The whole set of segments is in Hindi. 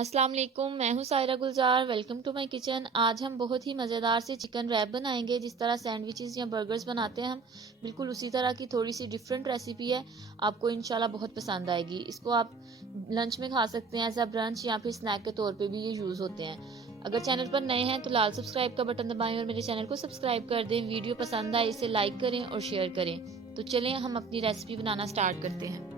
अस्सलाम वालेकुम, मैं हूँ Saira Gulzar. Welcome to my kitchen. आज हम बहुत ही मज़ेदार से चिकन रैप बनाएंगे। जिस तरह सैंडविचेस या बर्गर्स बनाते हैं हम, बिल्कुल उसी तरह की थोड़ी सी डिफरेंट रेसिपी है। आपको इंशाल्लाह बहुत पसंद आएगी। इसको आप लंच में खा सकते हैं, एज अ ब्रंच या फिर स्नैक के तौर पे भी ये यूज़ होते हैं। अगर चैनल पर नए हैं तो लाल सब्सक्राइब का बटन दबाएं और मेरे चैनल को सब्सक्राइब कर दें। वीडियो पसंद आए इसे लाइक करें और शेयर करें। तो चलें हम अपनी रेसिपी बनाना स्टार्ट करते हैं।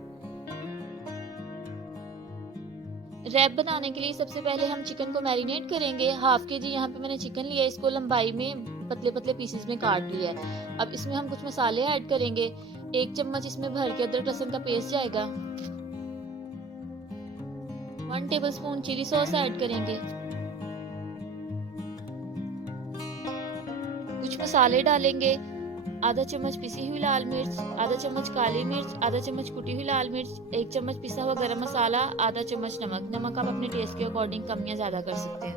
रैप बनाने के लिए सबसे पहले हम चिकन को मैरिनेट करेंगे। हाफ के जी यहाँ पे मैंने चिकन लिया है, इसको लंबाई में पतले पतले पीसेस में काट लिया है। अब इसमें हम कुछ मसाले ऐड करेंगे। 1 चम्मच इसमें भर के अदरक लहसुन का पेस्ट जाएगा। 1 tablespoon chilli sauce add करेंगे। कुछ मसाले डालेंगे। आधा चम्मच पिसी हुई लाल मिर्च, आधा चम्मच काली मिर्च, आधा चम्मच कुटी हुई लाल मिर्च, 1 चम्मच पिसा हुआ गरम मसाला, आधा चम्मच नमक। नमक आप अपने टेस्ट के अकॉर्डिंग कम या ज्यादा कर सकते हैं।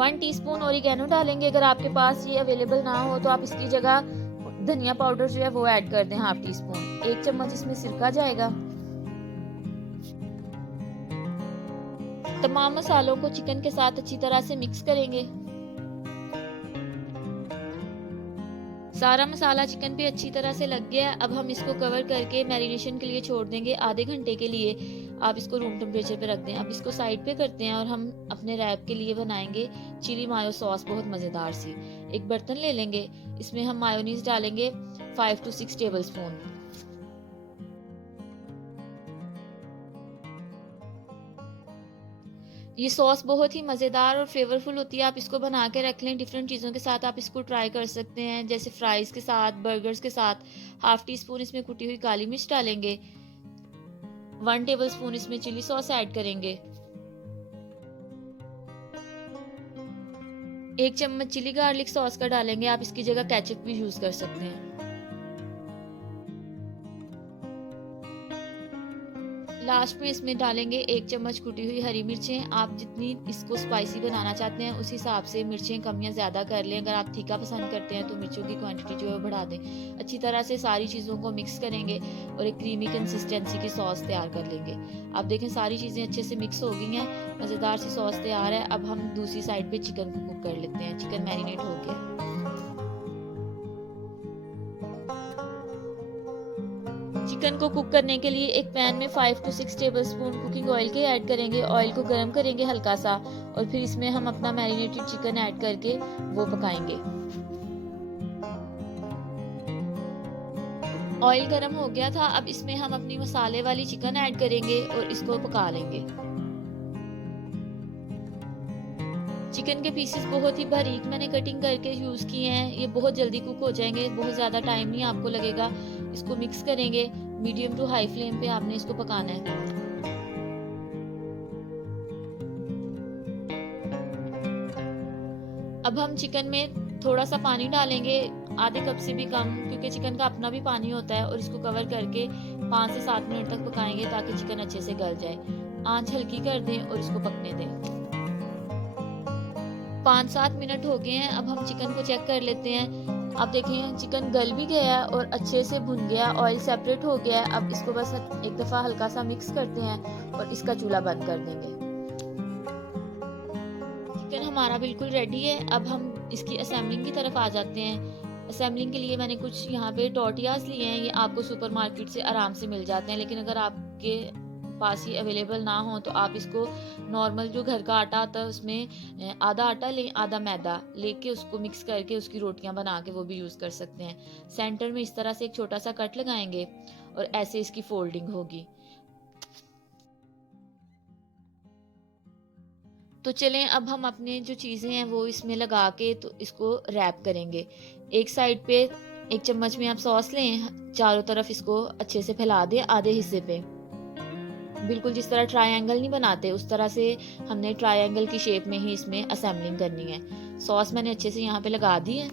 1 टीस्पून ओरिगेनो डालेंगे। अगर आपके पास ये अवेलेबल ना हो तो आप इसकी जगह धनिया पाउडर जो है वो ऐड कर दें, हाफ टी स्पून। 1 चम्मच इसमें सिरका जाएगा। तमाम मसालों को चिकन के साथ अच्छी तरह से मिक्स करेंगे। सारा मसाला चिकन पे अच्छी तरह से लग गया है। अब हम इसको कवर करके मैरिनेशन के लिए छोड़ देंगे आधे घंटे के लिए। आप इसको रूम टेम्परेचर पे रख दें। अब इसको साइड पे करते हैं और हम अपने रैप के लिए बनाएंगे चिली मायो सॉस, बहुत मज़ेदार सी। एक बर्तन ले लेंगे, इसमें हम मायोनीज डालेंगे 5 to 6 टेबल स्पून। ये सॉस बहुत ही मज़ेदार और फ्लेवरफुल होती है। आप इसको बना के रख लें, डिफरेंट चीज़ों के साथ आप इसको ट्राई कर सकते हैं, जैसे फ्राइज़ के साथ, बर्गर्स के साथ। हाफ टी स्पून इसमें कुटी हुई काली मिर्च डालेंगे। 1 टेबल स्पून इसमें चिली सॉस ऐड करेंगे। 1 चम्मच चिली गार्लिक सॉस का डालेंगे। आप इसकी जगह केचप भी यूज़ कर सकते हैं। लास्ट में इसमें डालेंगे 1 चम्मच कुटी हुई हरी मिर्चें। आप जितनी इसको स्पाइसी बनाना चाहते हैं उस हिसाब से मिर्चें कम या ज़्यादा कर लें। अगर आप तीखा पसंद करते हैं तो मिर्चों की क्वांटिटी जो है बढ़ा दें। अच्छी तरह से सारी चीज़ों को मिक्स करेंगे और एक क्रीमी कंसिस्टेंसी की सॉस तैयार कर लेंगे। आप देखें सारी चीज़ें अच्छे से मिक्स हो गई हैं, मज़ेदार सी सॉस तैयार है। अब हम दूसरी साइड पर चिकन को कुक कर लेते हैं। चिकन मैरिनेट हो गया। चिकन को कुक करने के लिए एक पैन में 5 to 6 टेबलस्पून कुकिंग ऑयल के ऐड करेंगे। ऑयल को गर्म करेंगे हल्का सा और फिर इसमें हम अपना मैरिनेटेड चिकन ऐड करके वो पकाएंगे। ऑयल गर्म हो गया था। अब इसमें हम अपनी मसाले वाली चिकन ऐड करेंगे और इसको पका लेंगे। चिकन के पीसेस बहुत ही बारीक मैंने कटिंग करके यूज़ किए हैं। ये बहुत जल्दी कुक हो जाएंगे, बहुत ज़्यादा टाइम नहीं आपको लगेगा। इसको मिक्स करेंगे। मीडियम टू हाई फ्लेम पे आपने इसको पकाना है। अब हम चिकन में थोड़ा सा पानी डालेंगे, आधे कप से भी कम, क्योंकि चिकन का अपना भी पानी होता है। और इसको कवर करके 5 से 7 मिनट तक पकाएंगे ताकि चिकन अच्छे से गल जाए। आंच हल्की कर दें और इसको पकने दें। 5-7 मिनट हो गए हैं। अब हम चिकन को चेक कर लेते हैं। आप देखें चिकन गल भी गया है और अच्छे से भुन गया, ऑयल सेपरेट हो गया है। अब इसको बस एक दफ़ा हल्का सा मिक्स करते हैं और इसका चूल्हा बंद कर देंगे। चिकन हमारा बिल्कुल रेडी है। अब हम इसकी असेंबलिंग की तरफ आ जाते हैं। असेंबलिंग के लिए मैंने कुछ यहाँ पे टोर्टियाज लिए हैं। ये आपको सुपरमार्केट से आराम से मिल जाते हैं, लेकिन अगर आपके पास ये अवेलेबल ना हो तो आप इसको नॉर्मल जो घर का आटा आता है उसमें आधा आटा लें, आधा मैदा लेके उसको मिक्स करके उसकी रोटियां बना के वो भी यूज़ कर सकते हैं। सेंटर में इस तरह से एक छोटा सा कट लगाएंगे और ऐसे इसकी फोल्डिंग होगी। तो चलें अब हम अपने जो चीज़ें हैं वो इसमें लगा के तो इसको रैप करेंगे। एक साइड पे 1 चम्मच में आप सॉस लें, चारों तरफ इसको अच्छे से फैला दें आधे हिस्से पे। बिल्कुल जिस तरह ट्रायंगल नहीं बनाते उस तरह से हमने ट्रायंगल की शेप में ही इसमें असेंबलिंग करनी है। सॉस मैंने अच्छे से यहाँ पे लगा दी है।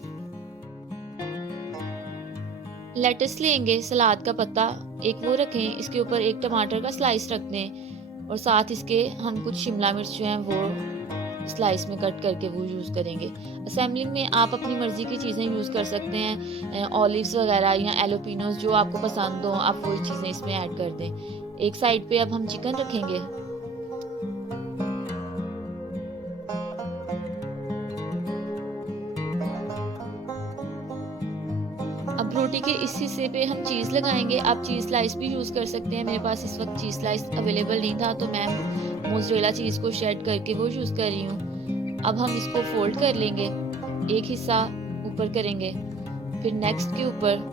लेटस लेंगे, सलाद का पत्ता एक वो रखें, इसके ऊपर एक टमाटर का स्लाइस रख दें और साथ इसके हम कुछ शिमला मिर्च जो है वो स्लाइस में कट करके वो यूज़ करेंगे। असेंबलिंग में आप अपनी मर्ज़ी की चीज़ें यूज़ कर सकते हैं, ऑलिव्स वगैरह या एलोपिनोस जो आपको पसंद हो, आप वही चीज़ें इसमें ऐड कर दें। एक साइड पे अब हम चिकन रखेंगे। अब रोटी के इस हिस्से पे हम चीज़ लगाएँगे। आप चीज़ स्लाइस भी यूज़ कर सकते हैं। मेरे पास इस वक़्त चीज़ स्लाइस अवेलेबल नहीं था, तो मैं मोज़रेला चीज़ को श्रेड करके वो यूज़ कर रही हूँ। अब हम इसको फ़ोल्ड कर लेंगे। एक हिस्सा ऊपर करेंगे, फिर नेक्स्ट के ऊपर,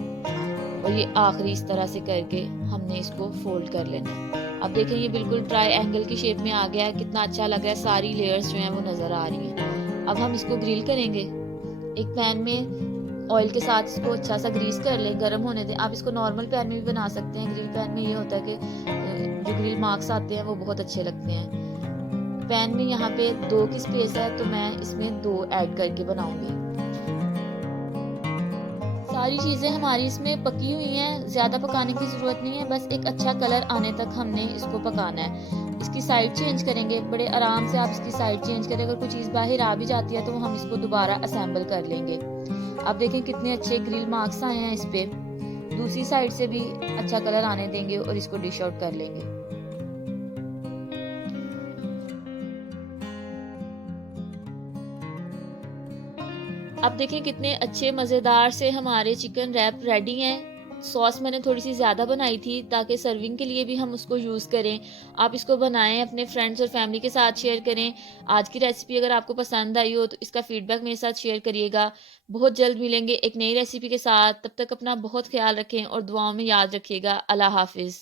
और ये आखिरी इस तरह से करके हमने इसको फ़ोल्ड कर लेना है। अब देखें ये बिल्कुल ट्रायंगल की शेप में आ गया है, कितना अच्छा लग रहा है, सारी लेयर्स जो हैं वो नज़र आ रही हैं। अब हम इसको ग्रिल करेंगे। एक पैन में ऑयल के साथ इसको अच्छा सा ग्रीस कर लें, गरम होने दें। आप इसको नॉर्मल पैन में भी बना सकते हैं। ग्रिल पैन में ये होता है कि जो ग्रिल मार्क्स आते हैं वो बहुत अच्छे लगते हैं। पैन में यहाँ पे 2 की स्पेस है, तो मैं इसमें 2 ऐड करके बनाऊंगी। सारी चीज़ें हमारी इसमें पकी हुई हैं, ज़्यादा पकाने की ज़रूरत नहीं है, बस एक अच्छा कलर आने तक हमने इसको पकाना है। इसकी साइड चेंज करेंगे, बड़े आराम से आप इसकी साइड चेंज करें। अगर कोई चीज़ बाहर आ भी जाती है तो हम इसको दोबारा असेंबल कर लेंगे। आप देखें कितने अच्छे ग्रिल मार्क्स आए हैं इस पे। दूसरी साइड से भी अच्छा कलर आने देंगे और इसको डिश आउट कर लेंगे। अब देखें कितने अच्छे मज़ेदार से हमारे चिकन रैप रेडी हैं। सॉस मैंने थोड़ी सी ज़्यादा बनाई थी ताकि सर्विंग के लिए भी हम उसको यूज़ करें। आप इसको बनाएं, अपने फ्रेंड्स और फैमिली के साथ शेयर करें। आज की रेसिपी अगर आपको पसंद आई हो तो इसका फीडबैक मेरे साथ शेयर करिएगा। बहुत जल्द मिलेंगे एक नई रेसिपी के साथ। तब तक अपना बहुत ख्याल रखें और दुआओं में याद रखिएगा। अल्लाह हाफिज़।